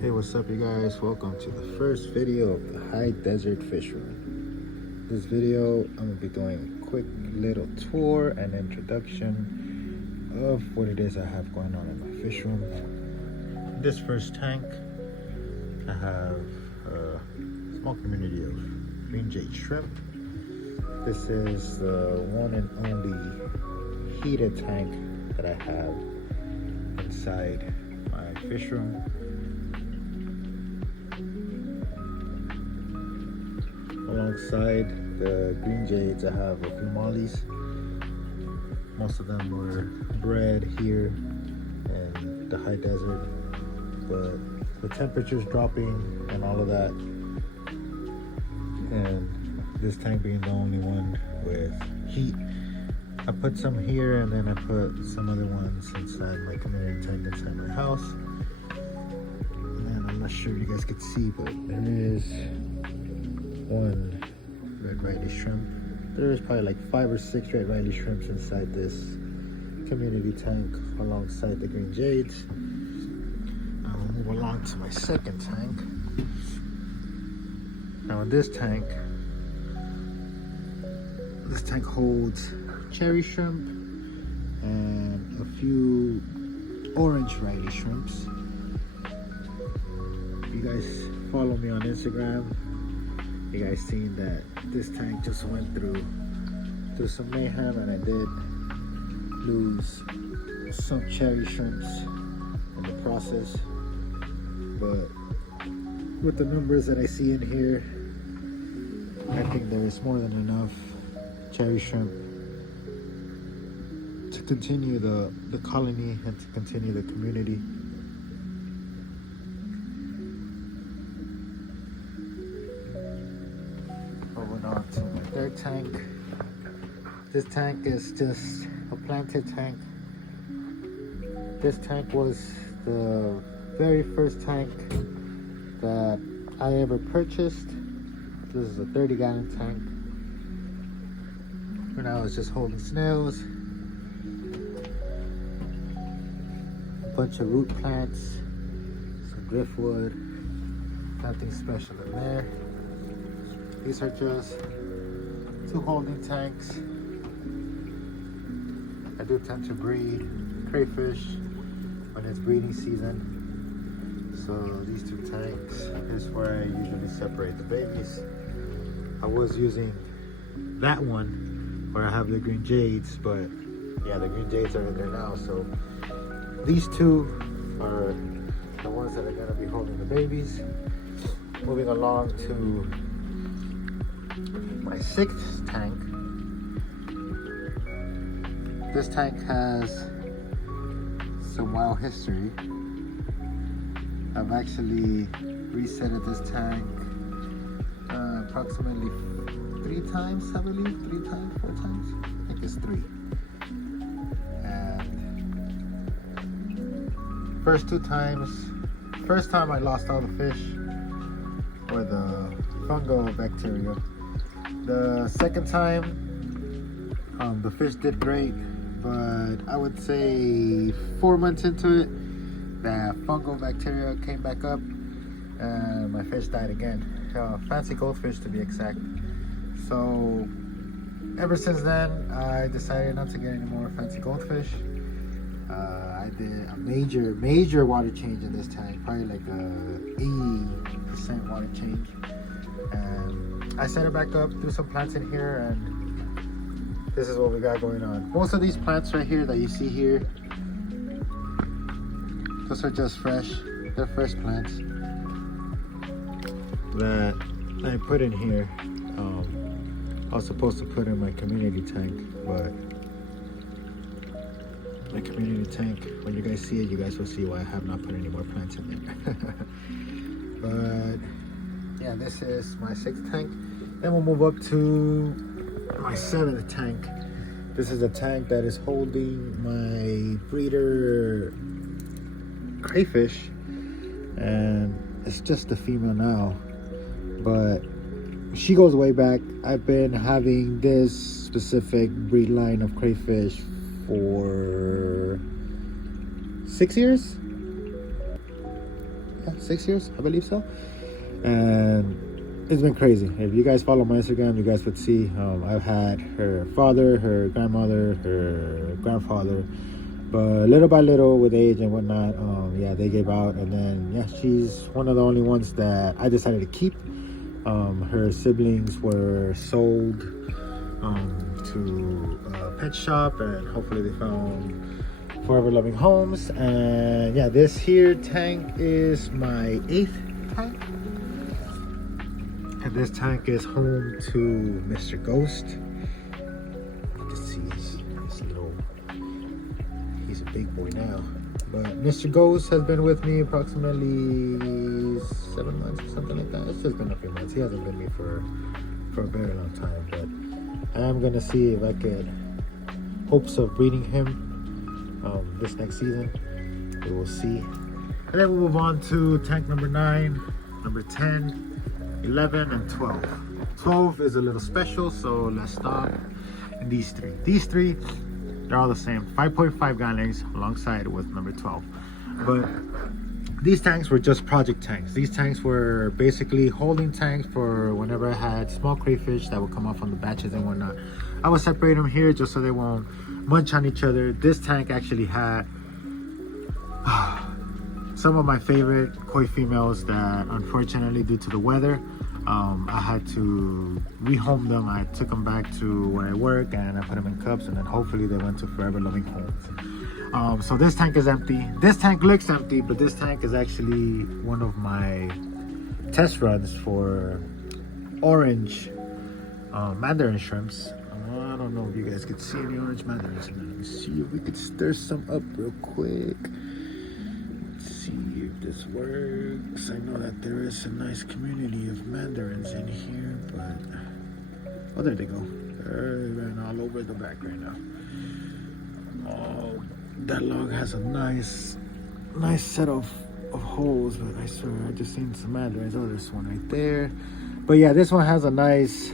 Hey, what's up you guys? Welcome to the first video of the High Desert FishRoom. This video, I'm gonna be doing a quick little tour and introduction of what it is I have going on in my fish room. This first tank, I have a small community of green jade shrimp. This is the one and only heated tank that I have inside my fish room. Alongside the green jades, I have a few mollies. Most of them were bred here in the high desert, but the temperature's dropping and all of that, and this tank being the only one with heat, I put some here and then I put some other ones inside my community tank inside my house. And I'm not sure if you guys could see, but there is one red riley shrimp. There's probably like 5 or 6 red riley shrimps inside this community tank alongside the green jades. I will move along to my second tank. Now in this tank holds cherry shrimp and a few orange riley shrimps. If you guys follow me on Instagram, you guys seen that this tank just went through some mayhem, and I did lose some cherry shrimps in the process, but with the numbers that I see in here, I think there is more than enough cherry shrimp to continue the colony and to continue the community. Moving on to my third tank. This tank is just a planted tank. This tank was the very first tank that I ever purchased. This is a 30-gallon tank. When I was just holding snails, a bunch of root plants, some driftwood, nothing special in there. These are just 2 holding tanks. I do tend to breed crayfish when it's breeding season. So these 2 tanks is where I usually separate the babies. I was using that one where I have the green jades, but yeah, the green jades are in there now. So these 2 are the ones that are gonna be holding the babies. Moving along to my 6th tank. This tank has some wild history. I've actually resetted this tank approximately 3 times, I believe. 3 times, 4 times. I think it's 3. And first time I lost all the fish or the fungal bacteria. The second time, the fish did great, but I would say 4 months into it, the fungal bacteria came back up and my fish died again. Fancy goldfish to be exact. So ever since then, I decided not to get any more fancy goldfish. I did a major water change in this tank, probably like a 80% water change. And I set it back up, threw some plants in here, and this is what we got going on. Most of these plants right here that you see here, those are just fresh. They're fresh plants that I put in here. I was supposed to put in my community tank, but my community tank, when you guys see it, you guys will see why I have not put any more plants in there. But yeah, this is my 6th tank. Then we'll move up to my 7th tank. This is a tank that is holding my breeder crayfish, and it's just a female now, but she goes way back. I've been having this specific breed line of crayfish for 6 years. 6 years, I believe so. And it's been crazy. If you guys follow my Instagram, you guys would see I've had her father, her grandmother, her grandfather, but little by little with age and whatnot, yeah, they gave out. And then yeah, she's one of the only ones that I decided to keep. Her siblings were sold to a pet shop, and hopefully they found forever loving homes. And yeah, this here tank is my 8th tank. And this tank is home to Mr. Ghost. You can see he's a big boy now. But Mr. Ghost has been with me approximately 7 months or something like that. It's just been a few months. He hasn't been with me for a very long time. But I am gonna see if I could hopes of breeding him this next season. We will see. And then we'll move on to tank number 9, number 10. 11 and 12. 12 is a little special, so let's stop in these three. These three, they're all the same, 5.5 gallons alongside with number 12. But these tanks were just project tanks. These tanks were basically holding tanks for whenever I had small crayfish that would come off on the batches and whatnot. I would separate them here just so they won't munch on each other. This tank actually had some of my favorite koi females that unfortunately due to the weather I had to rehome them. I took them back to where I work and I put them in cups, and then hopefully they went to forever loving homes. So this tank is empty. This tank looks empty, but this tank is actually one of my test runs for orange mandarin shrimps. I don't know if you guys could see any orange mandarins. Let me see if we could stir some up real quick. See if this works. I know that there is a nice community of mandarins in here, but oh, there they go. They're running all over the back right now. Oh, that log has a nice set of holes, but I swear I just seen some mandarins. Oh, there's one right there. But yeah, this one has a nice,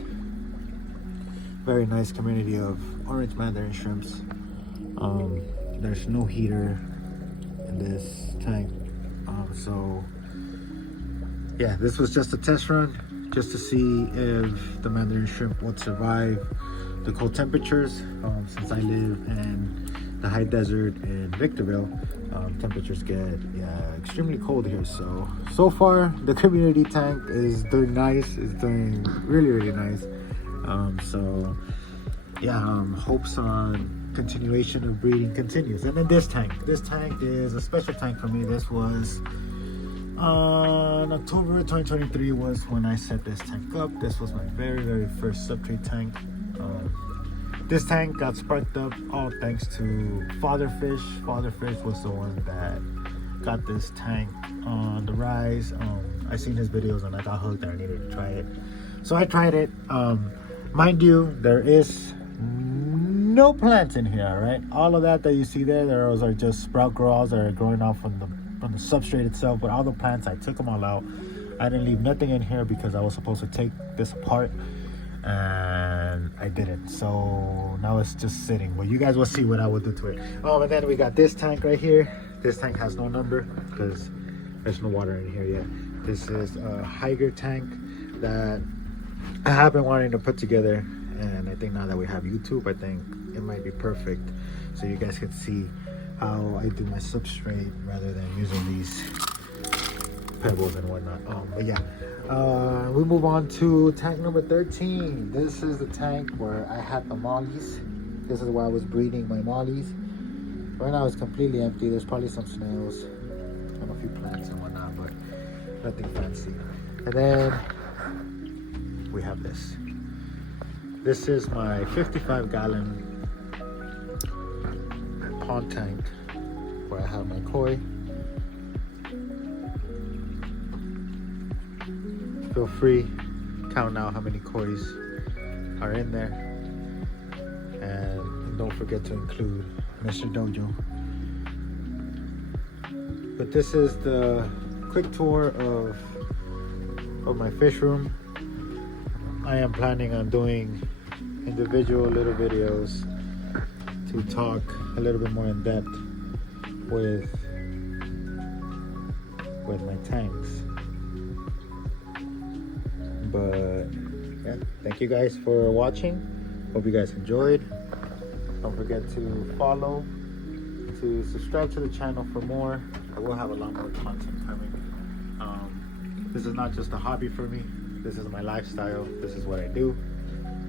very nice community of orange mandarin shrimps. There's no heater in this tank, so yeah, this was just a test run just to see if the mandarin shrimp would survive the cold temperatures. Since I live in the high desert in Victorville, temperatures get extremely cold here. So far the community tank is doing nice. It's doing really nice. So yeah, hopes on continuation of breeding continues. And then this tank is a special tank for me. This was on October 2023 was when I set this tank up. This was my very first subtree tank. This tank got sparked up all thanks to Fatherfish. Fatherfish was the one that got this tank on the rise. I seen his videos and I got hooked and I needed to try it, so I tried it. Mind you, there is no plants in here, right? All of that you see there, those are just sprout growers that are growing off from the substrate itself. But all the plants, I took them all out. I didn't leave nothing in here because I was supposed to take this apart, and I didn't. So now it's just sitting. But you guys will see what I will do to it. And then we got this tank right here. This tank has no number because there's no water in here yet. This is a Higer tank that I have been wanting to put together, and I think now that we have YouTube, I think it might be perfect, so you guys can see how I do my substrate rather than using these pebbles and whatnot. But yeah, we move on to tank number 13. This is the tank where I had the mollies. This is where I was breeding my mollies. Right now it's completely empty. There's probably some snails and a few plants and whatnot, but nothing fancy. And then we have this. This is my 55-gallon pond tank where I have my koi. Feel free, count out how many kois are in there, and don't forget to include Mr. Dojo. But this is the quick tour of my fish room. I am planning on doing individual little videos to talk a little bit more in depth with with my tanks. But yeah, thank you guys for watching. Hope you guys enjoyed. Don't forget to follow, to subscribe to the channel for more. I will have a lot more content coming. This is not just a hobby for me. This is my lifestyle. This is what I do.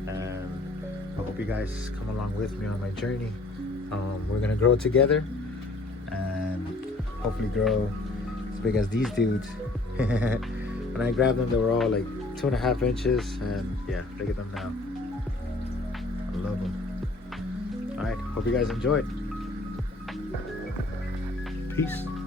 And I hope you guys come along with me on my journey. We're gonna grow together and hopefully grow as big as these dudes. When I grabbed them, they were all like 2.5 inches, and yeah, look at them now. I love them. All right, hope you guys enjoyed. Peace.